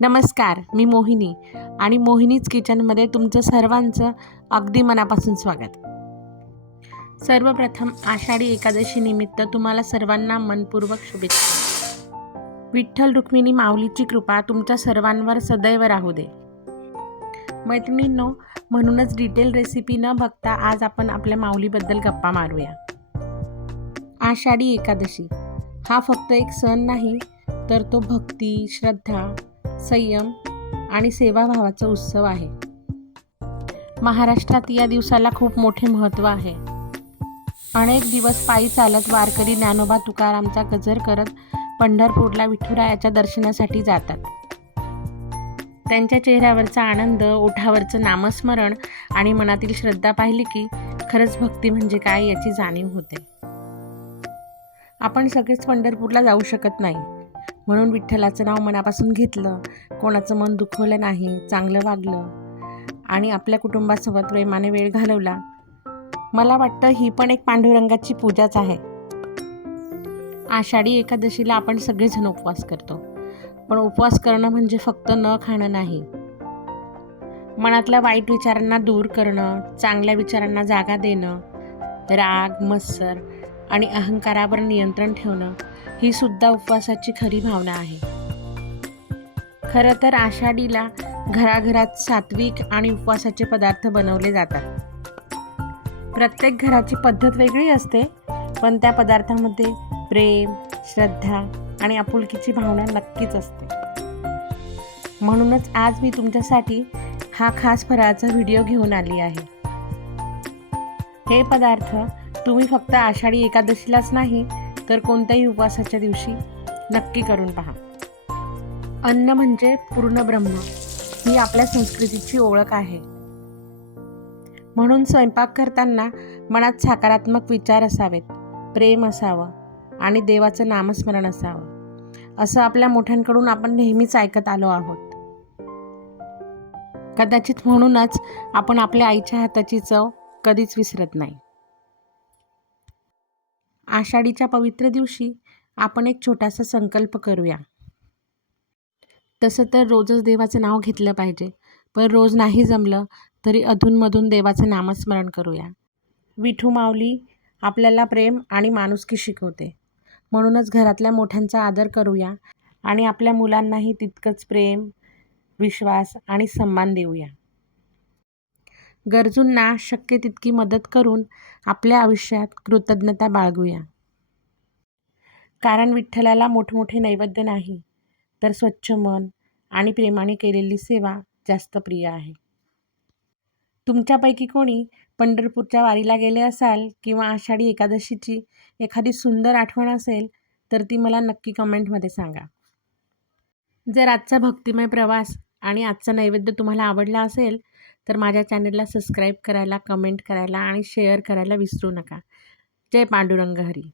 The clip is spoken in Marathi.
नमस्कार, मी मोहिनी आणि मोहिनीज किचनमध्ये तुमचं सर्वांचं अगदी मनापासून स्वागत. सर्वप्रथम आषाढी एकादशी निमित्त तुम्हाला सर्वांना मनपूर्वक शुभेच्छा. विठ्ठल रुक्मिणी माऊलीची कृपा तुमच्या सर्वांवर सदैव राहू दे. मैत्रिणींनो, म्हणूनच डिटेल रेसिपी न बघता आज आपण आपल्या माऊलीबद्दल गप्पा मारूया. आषाढी एकादशी हा फक्त एक सण नाही, तर तो भक्ती, श्रद्धा, संयम आणि सेवाभावाचा उत्सव आहे. महाराष्ट्रात या दिवसाला खूप मोठे महत्त्व आहे. अनेक दिवस पायी चालत वारकरी ज्ञानोबा तुकारामचा गजर करत पंढरपूरला विठुरायाच्या दर्शनासाठी जातात. त्यांच्या चेहऱ्यावरचा आनंद, ओठावरचं नामस्मरण आणि मनातील श्रद्धा पाहिली की खरंच भक्ती म्हणजे काय याची जाणीव होते. आपण सगळेच पंढरपूरला जाऊ शकत नाही, म्हणून विठ्ठलाचं नाव मनापासून घेतलं, कोणाचं मन दुखवलं नाही, चांगलं वागलं आणि आपल्या कुटुंबासोबत प्रेमाने वेळ घालवला. मला वाटतं ही पण एक पांडुरंगाची पूजाच आहे. आषाढी एकादशीला आपण सगळेजण उपवास करतो, पण उपवास करणं म्हणजे फक्त न खाणं नाही. मनातल्या वाईट विचारांना दूर करणं, चांगल्या विचारांना जागा देणं, राग, मत्सर आणि अहंकारावर नियंत्रण ठेवणं ही सुद्धा उपवासाची खरी भावना आहे. खरं तर आषाढीला घराघरात सात्विक आणि उपवासाचे पदार्थ बनवले जातात. प्रत्येक घराची पद्धत वेगळी असते, पण त्या पदार्थामध्ये प्रेम, श्रद्धा आणि आपुलकीची भावना नक्कीच असते. म्हणूनच आज मी तुमच्यासाठी हा खास फराळाचा व्हिडिओ घेऊन आली आहे. हे पदार्थ तुम्ही फक्त आषाढी एकादशीलाच नाही, तर कोणत्याही उपवासाच्या दिवशी नक्की करून पहा. अन्न म्हणजे पूर्ण ब्रह्म ही आपल्या संस्कृतीची ओळख आहे. म्हणून स्वयंपाक करताना मनात सकारात्मक विचार असावेत, प्रेम असावं आणि देवाचं नामस्मरण असावं, असं आपल्या मोठ्यांकडून आपण नेहमीच ऐकत आलो आहोत. कदाचित म्हणूनच आपण आपल्या आईच्या हाताची चव कधीच विसरत नाही. आषाढीच्या पवित्र दिवशी आपण एक छोटासा संकल्प करूया. तसं तर रोजच देवाचं नाव घेतलं पाहिजे, पण रोज नाही जमलं तरी अधूनमधून देवाचं नामस्मरण करूया. विठू माऊली आपल्याला प्रेम आणि माणुसकी शिकवते, म्हणूनच घरातल्या मोठ्यांचा आदर करूया आणि आपल्या मुलांनाही तितकंच प्रेम, विश्वास आणि सन्मान देऊया. गरजूंना शक्य तितकी मदत करून आपल्या आयुष्यात कृतज्ञता बाळगूया. कारण विठ्ठलाला मोठमोठे नैवेद्य नाही, तर स्वच्छ मन आणि प्रेमाने केलेली सेवा जास्त प्रिय आहे. तुमच्यापैकी कोणी पंढरपूरच्या वारीला गेले असाल किंवा आषाढी एकादशीची एखादी सुंदर आठवण असेल, तर ती मला नक्की कमेंटमध्ये सांगा. जर आजचा भक्तिमय प्रवास आणि आजचा नैवेद्य तुम्हाला आवडला असेल, तर माझ्या चॅनलला सबस्क्राईब करायला, कमेंट करायला आणि शेअर करायला विसरू नका. जय पांडुरंग हरी.